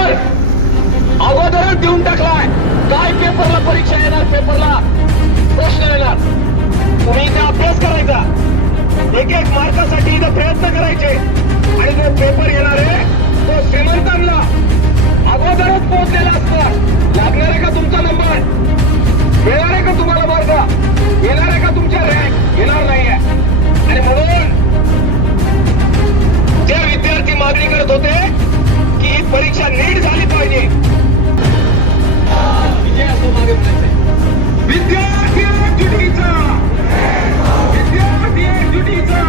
अगोदरच देऊन टाकलाय. काय पेपरला परीक्षा येणार, पेपरला प्रश्न येणार. तुम्ही इथे अभ्यास करायचा, एक एक मार्कासाठी इथे प्रयत्न करायचे आणि जो पेपर येणार आहे तो श्रीमंतांना अगोदरच पोहोचलेला असणार. लागणार आहे का तुमचा नंबर? मिळणार आहे का तुम्हाला मार्क? येणार आहे का तुमच्या रँक? येणार नाहीये. आणि म्हणून जे विद्यार्थी मागणी करत होते की ही परीक्षा नीट झाली पाहिजे, विजय असो मागे म्हणायचंय. विद्यार्थी एकजुटीचा, विद्यार्थी एकजुटीचा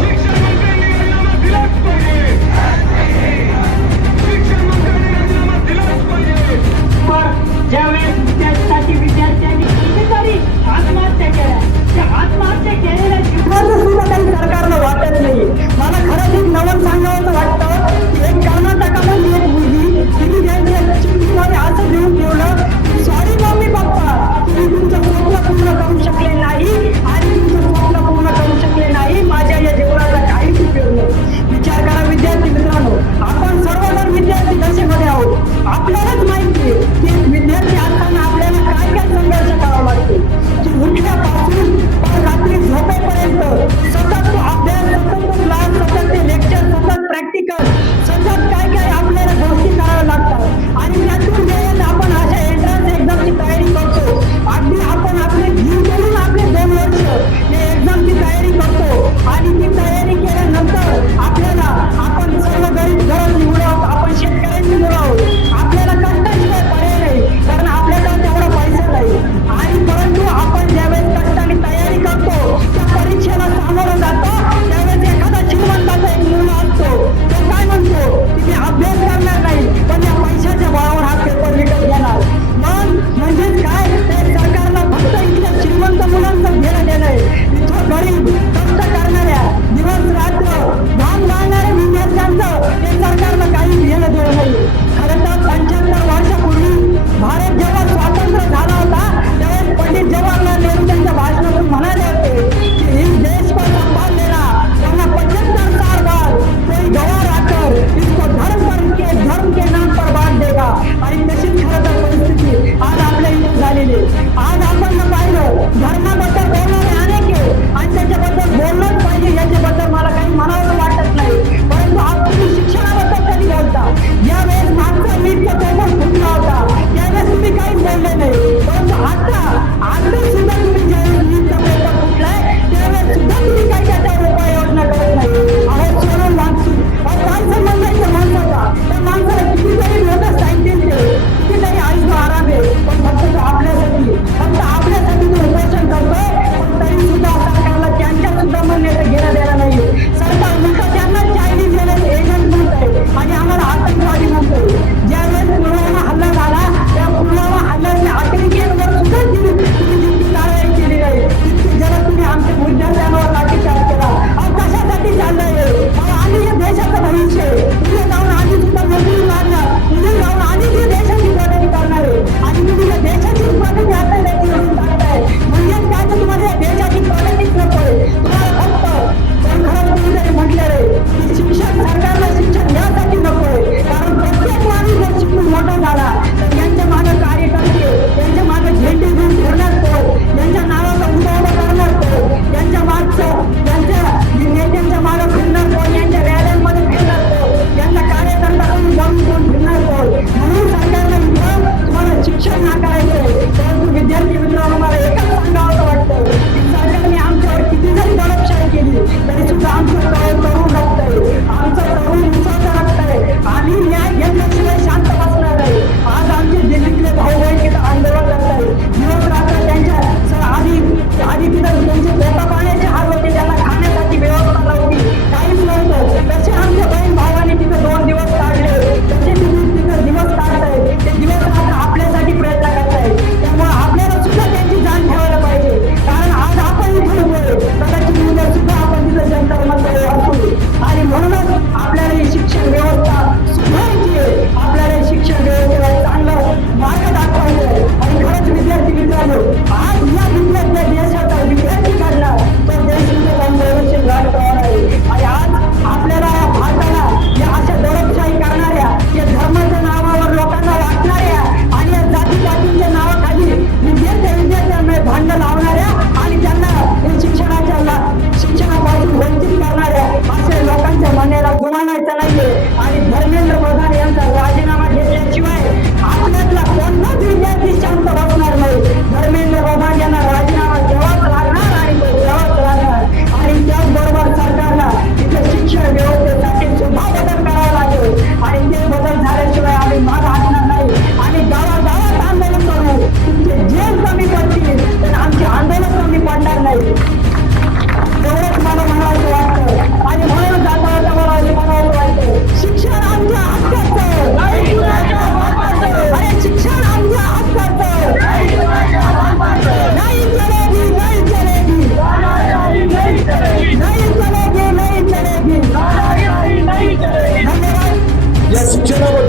शिक्षण मंत्र्यांनी राजीनामा दिलाच पाहिजे.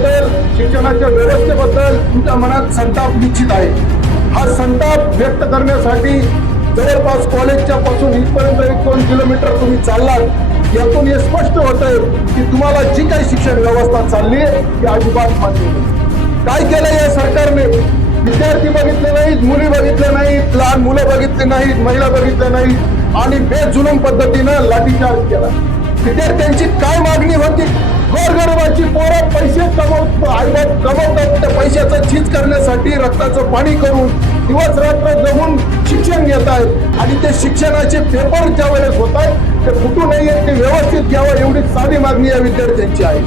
शिक्षणाबद्दल, शिक्षणाच्या व्यवस्थेबद्दल तुमच्या मनात संताप निश्चित आहे. हा संताप व्यक्त करण्यासाठी जवळपास कॉलेजच्या पासून इथपर्यंत 1-2 किलोमीटर तुम्ही चाललात. यातून हे स्पष्ट होत आहे की तुम्हाला जी काही शिक्षण व्यवस्था चालली आहे ती अजिबात मान्य नाही. काय केलं या सरकारने? विद्यार्थी बघितले नाहीत, मुली बघितल्या नाहीत, लहान मुलं बघितली नाहीत, महिला बघितल्या नाहीत आणि बेजुलूम पद्धतीनं लाठीचार्ज केला. विद्यार्थ्यांची काय मागणी होती? गोरगरिबाची पोरं पैसे कमवतात, त्या पैशाचा झीज करण्यासाठी रक्ताचं पाणी करून दिवस रात्र जगून शिक्षण घेत आहेत आणि ते शिक्षणाचे पेपर ज्या वेळेस होत आहेत ते फुटू नये, ते व्यवस्थित घ्यावं एवढी साधी मागणी या विद्यार्थ्यांची आहे.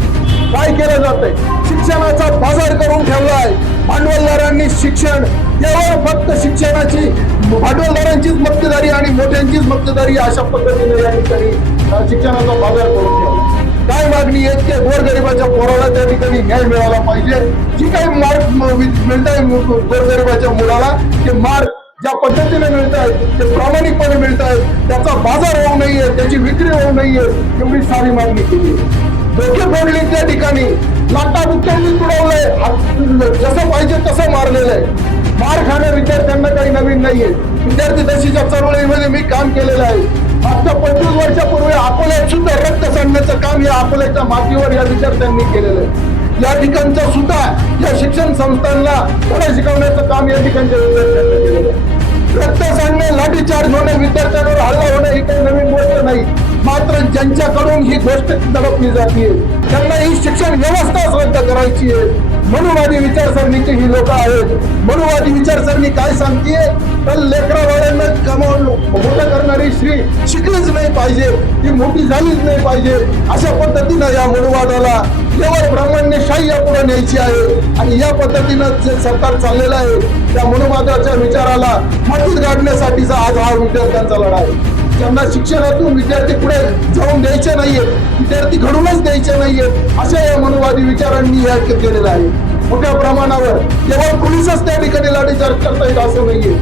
काय केलं जात आहे? शिक्षणाचा बाजार करून ठेवला आहे. भांडवलदारांनी शिक्षण केवळ फक्त शिक्षणाची भांडवलदारांचीच मक्तेदारी आणि मोठ्यांचीच मक्तेदारी अशा पद्धतीने या ठिकाणी शिक्षणाचा बाजार करून ठेवला. काय मागणी आहे की गोरगरिबाच्या पोराला त्या ठिकाणी न्याय मिळाला पाहिजे. जी काही मार्क मिळत आहे गोरगरिबाच्या मुलाला ते मार्क ज्या पद्धतीने मिळत आहेत ते प्रामाणिकपणे मिळत आहेत, त्याचा बाजार होऊ नये, त्याची विक्री होऊ नये एवढी सारी मागणी केली. डोके फोडले त्या ठिकाणी, लाटा बुक्क्यांनी तुडवलंय, जसं पाहिजे तसं मारलेलं आहे. मार खाणं विद्यार्थ्यांना काही नवीन नाहीये. विद्यार्थी दशीच्या चळवळीमध्ये मी काम केलेलं आहे. मागच्या 25 वर्षापूर्वी अकोल्यात सुद्धा रक्त सांडण्याचं काम या अकोल्याच्या मातीवर या विद्यार्थ्यांनी केलेलं आहे. या ठिकाणचं सुद्धा या शिक्षण संस्थांना पुढे शिकवण्याचं काम या ठिकाणच्या विद्यार्थ्यांनी केलेलं आहे. रक्त सांडणे, लाठीचार्ज होणे, विद्यार्थ्यांवर हल्ला होणे ही काही नवीन गोष्ट नाही. मात्र ज्यांच्याकडून ही गोष्ट दडपली जाते त्यांना ही शिक्षण व्यवस्था रद्द करायची आहे. मनुवादी विचारसरणीची ही लोक आहेत. मनुवादी विचारसरणी काय सांगते तर लेकरावाल्यांना मोठं करणारी स्त्री शिकलीच नाही पाहिजे, ती मोठी झालीच नाही पाहिजे. अशा पद्धतीनं या मनुवादाला केवळ ब्राह्मण्यशाही यापुढे न्यायची आहे आणि या पद्धतीनं जे सरकार चाललेलं आहे त्या मनुवादाच्या विचाराला मातीत गाडण्यासाठीचा आज हा विद्यार्थ्यांचा लढा आहे. ज्यांना शिक्षणातून विद्यार्थी पुढे जाऊन द्यायचे नाहीये, विद्यार्थी घडूनच द्यायचे नाहीये, अशा या मनुवादी विचारांनी या केलेलं आहे. मोठ्या प्रमाणावर केवळ पोलिसच त्या ठिकाणी लाठीचार्ज करता येईल असं नाहीये.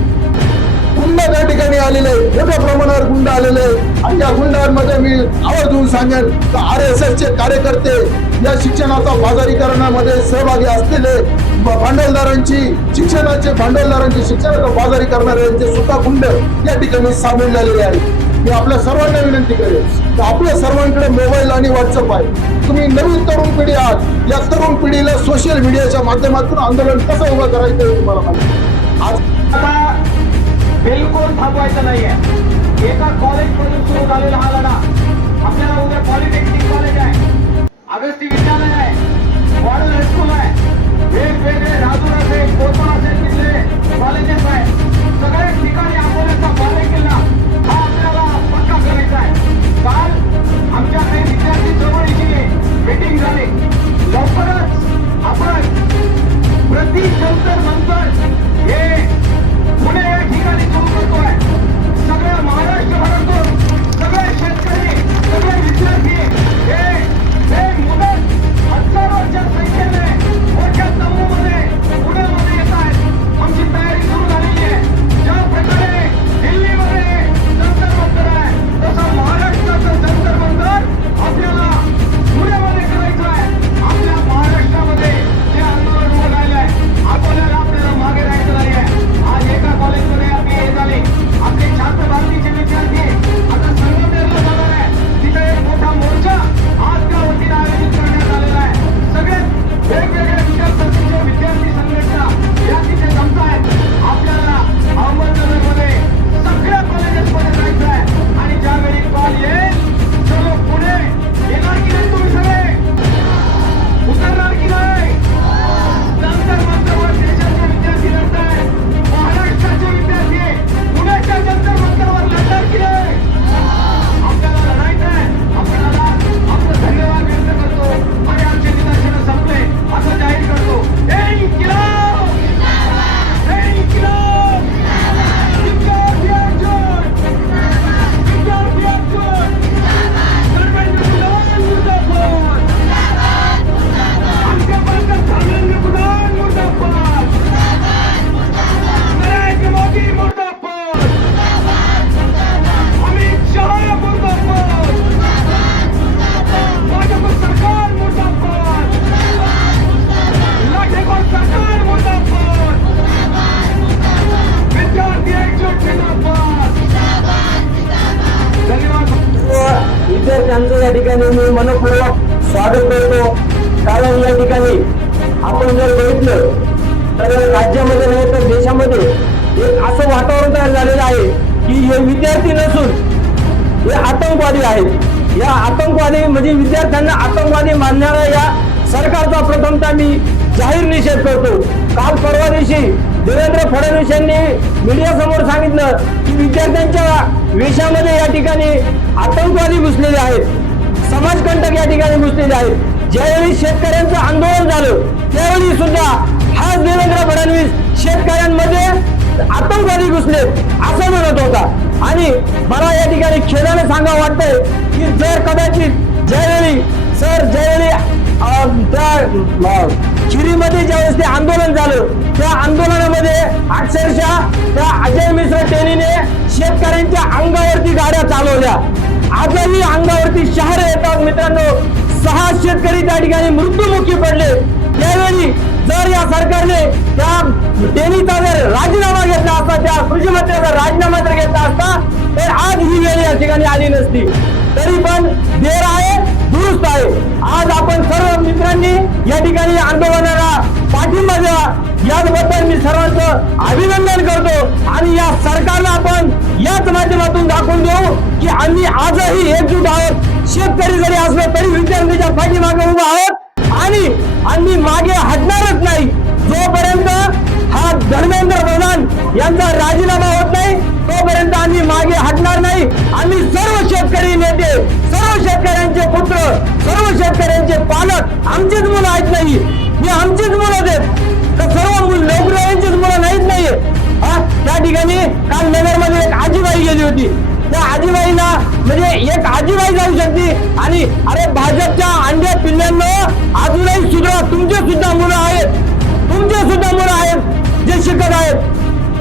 गुंड त्या ठिकाणी आलेले आहे, मोठ्या प्रमाणावर गुंड आलेले आहे आणि या गुंडांमध्ये मी आवर्जून सांगेन तर RSS चे कार्यकर्ते या शिक्षणाचा बाजारीकरणामध्ये सहभागी असलेले भांडवलदारांची शिक्षणाचा बाजारी करणाऱ्यांचे सुद्धा गुंड या ठिकाणी सामील झालेले आहेत. मी आपल्या सर्वांना विनंती करेन तर आपल्या सर्वांकडे मोबाईल आणि व्हॉट्सअप आहे. तुम्ही नवीन तरुण पिढी आहात. या तरुण पिढीला सोशल मीडियाच्या माध्यमातून आंदोलन कसं उभं करायचं हे तुम्हाला माहिती. आज बिलकुल थांबवायचं नाहीये. एका कॉलेजमधून सुरू झालेला हा लढा आपल्याला उद्या पॉलिटेक्निक कॉलेज आहे, अगस्ती विद्यालय आहे, मॉडेल हायस्कूल आहे, वेगवेगळे राजूर असेल, कोकण असेल तिथले कॉलेजेस आहे, सगळ्या ठिकाणी अकोल्याचा बालेकिल्ला हा आपल्याला पक्का करायचा आहे. काल आमच्या काही विद्यार्थी चळवळीची मीटिंग झाली. लवकरच आपण प्रति जंतर मंतर हे पुणे या ठिकाणी सुरू करतोय. सगळ्या महाराष्ट्रभरातून सगळे शेतकरी, सगळे विद्यार्थी हे मुलं हजारोच्या संख्येने मोठ्या तंबूमध्ये पुण्यामध्ये येत आहेत. आमची तयारी सुरू झालेली आहे. ज्या प्रकारे दिल्लीमध्ये जंतर मंतर आहे तसं महाराष्ट्राचं जंतर मंतर आपल्याला पुण्यामध्ये करायचं आहे. आपल्या महाराष्ट्रामध्ये जे आंदोलन उभं राहिलं आहे अकोल्याला आपल्याला या ठिकाणी आपण जर बघितलं तर राज्यामध्ये नाही तर देशामध्ये एक असं वातावरण तयार झालेलं आहे की हे विद्यार्थी नसून हे आतंकवादी आहेत. या आतंकवादी म्हणजे विद्यार्थ्यांना आतंकवादी मानणाऱ्या या सरकारचा प्रथमतः मी जाहीर निषेध करतो. काल परवा दिवशी देवेंद्र फडणवीस यांनी मीडिया समोर सांगितलं की विद्यार्थ्यांच्या वेशामध्ये या ठिकाणी आतंकवादी घुसलेले आहेत, समाजकंटक या ठिकाणी घुसलेले आहेत. ज्यावेळी शेतकऱ्यांचं आंदोलन झालं त्यावेळी सुद्धा हाच देवेंद्र फडणवीस शेतकऱ्यांमध्ये आतंकवादी घुसले असं म्हणत होता. आणि मला या ठिकाणी खेदाने सांगावं वाटतंय की जर कदाचित ज्यावेळी त्या खिरीमध्ये ज्यावेळेस ते आंदोलन झालं त्या आंदोलनामध्ये अक्षरशः त्या अजय मिश्र टेनीने शेतकऱ्यांच्या अंगावरती गाड्या चालवल्या. आजही अंगावरती शहर येतात मित्रांनो. 6 शेतकरी त्या ठिकाणी मृत्युमुखी पडले. त्यावेळी जर या सरकारने त्या टेनीचा जर राजीनामा घेतला असता, त्या कृषी मंत्र्याचा राजीनामा जर घेतला असता तर आज ही वेळ या ठिकाणी आली नसती. तरी पण देर आहे दुरुस्त आहे. आज आपण सर्व मित्रांनी या ठिकाणी आंदोलनाला पाठिंबा द्यावा याचबद्दल मी सर्वांचं अभिनंदन करतो. आणि या सरकारला आपण याच माध्यमातून दाखवून देऊ की आम्ही आजही एकजूट आहोत. शेतकरी जरी असलो तरी विद्यार्थ्यांच्या पाठीमागे उभा आहोत आणि आम्ही मागे हटणारच नाही जोपर्यंत हा धर्मेंद्र प्रधान यांचा राजीनामा होत नाही तोपर्यंत आम्ही मागे हटणार नाही. आम्ही सर्व शेतकरी नेते, सर्व शेतकऱ्यांचे पुत्र, सर्व शेतकऱ्यांचे पालक आमचीच मुलं आहेत नाही, ही आमचीच मुलं आहेत तर सर्व नोकऱ्यांचीच मुलं नाहीत नाहीये. त्या ठिकाणी काल नगरमध्ये एक आजीबाई गेली होती. त्या आजीबाईला म्हणजे एक आजीबाई जाऊ शकते आणि अरे भाजपच्या अंड्या पिल्ल्यांना अजूनही सुद्धा तुमचे सुद्धा मुलं आहेत, तुमचे सुद्धा मुलं आहेत जे शिकत आहेत,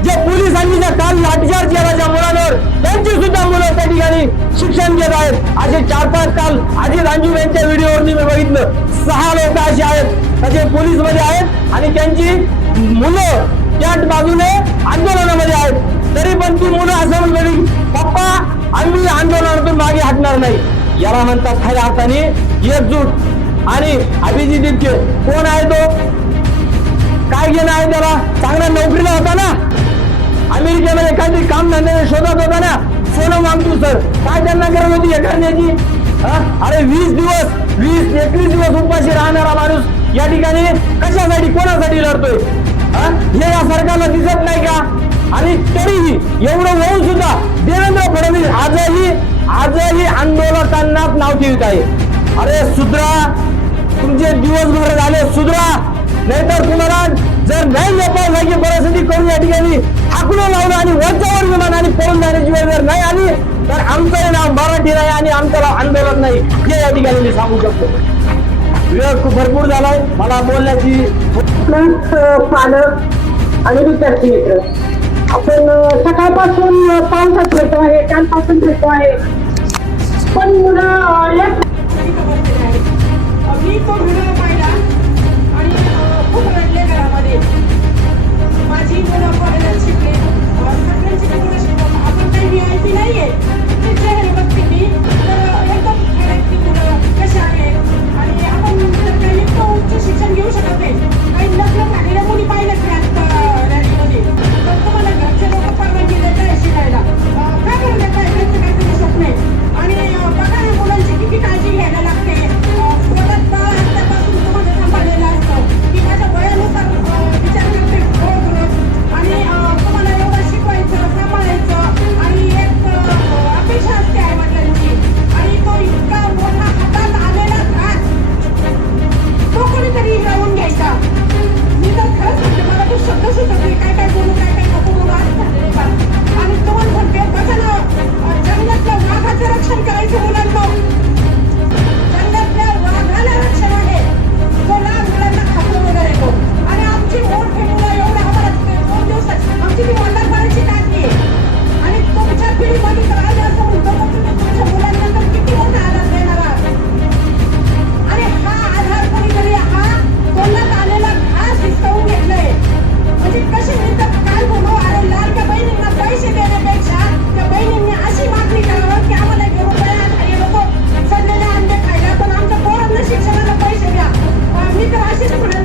जे पोलिसांनी ज्या काल लाठीचार्ज केला ज्या मुलांवर त्यांची सुद्धा मुलं त्या ठिकाणी शिक्षण घेत आहेत. असे 4-5 काल अजित अंजुम यांच्या व्हिडिओवरती मी बघितलं. 6 लोक असे आहेत जे पोलीस मध्ये आहेत आणि त्यांची मुलं त्याच बाजूने आंदोलनामध्ये आहेत. तरी पण ती मुलं असं म्हणली पप्पा आम्ही आंदोलनातून मागे हटणार नाही. याला म्हणतात खऱ्या अर्थाने एकजूट. आणि अभिजित इतके कोण आहे तो, काय घेणं आहे त्याला, चांगला नोकरीला होता ना, अमेरिकेमध्ये काहीतरी काम धंद्याने शोधत होता ना. सोनम वांगचूक सर काय त्यांना गरज होती हे करण्याची. अरे 20 दिवस 20-21 दिवस उपाशी राहणारा माणूस या ठिकाणी कशासाठी कोणासाठी लढतोय हे या सरकारला दिसत नाही का. आणि तरीही एवढं होऊन सुद्धा देवेंद्र फडणवीस आजही आंदोलकांनाच नाव ठेवत आहे. अरे सुधरा, तुमचे दिवसभर झाले सुधरा, नाहीतर तुम्हाला जर नाही नेपाळसारखी परिस्थिती करून या ठिकाणी हाकलून लावलं आणि वरच्यावर विमान आणि पळून जाण्याची वेळ जर नाही आली तर आमचं नाव मराठी नाही आणि आमचं आंदोलन नाही हे या ठिकाणी मी सांगू शकतो. वेळ खूप भरपूर झालाय मला बोलण्याची. पालक आणि विद्यार्थी मित्र आपण सकाळपासून पावसात भेटतो आहे, कालपासून भेटतो आहे पण मुलं मी तो व्हिडिओ पाहिला आणि खूप रडले घरामध्ये. माझी मुलं कॉलेजात शिकले, सगळ्यांची मुलं शिकतात. आपण काही VIP नाहीये ते चेहरे बघते मी तर एकदम खेळायची मुलं कशी आहेत आणि आपण तर काही इतकं उच्च शिक्षण घेऊ शकत नाही. काही लग्न झालेल्या मुली पाहिल्यात मी आता रॅलीमध्ये तर तुम्हाला घरचे लोक परवानगी देत आहे शिकायला. काय करू देत आहे त्यांचं काहीतरी स्वप्न आहे. आणि बघा या मुलांची किती काळजी घ्यायला लागते. आतापासून तुम्हाला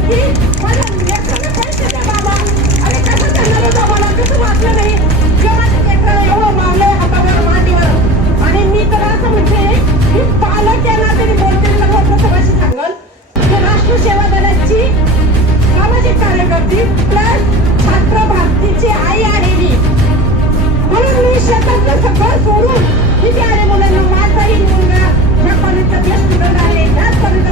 की माझ्या लेकरांना पैसे द्या बाबा. अरे कसं देणार होता मला, कसं वाचलं नाही किंवा माझ्या लेकराला एवढं मारलंय हातावर मांडीवर. आणि मी तर असं म्हणते की पालक या नात्याने बोलते सर्वप्रथमाशी सांगल की राष्ट्र सेवा दलाची सामाजिक कार्यकर्ती प्लस छात्र भारतीची आई आहे मी. म्हणून मी शेतातलं सगळं सोडून किती आले मुलांना माझाही मुलगा ज्या कॉलेजचा बेस्ट स्टुडंट आहे त्याच कॉलेजचा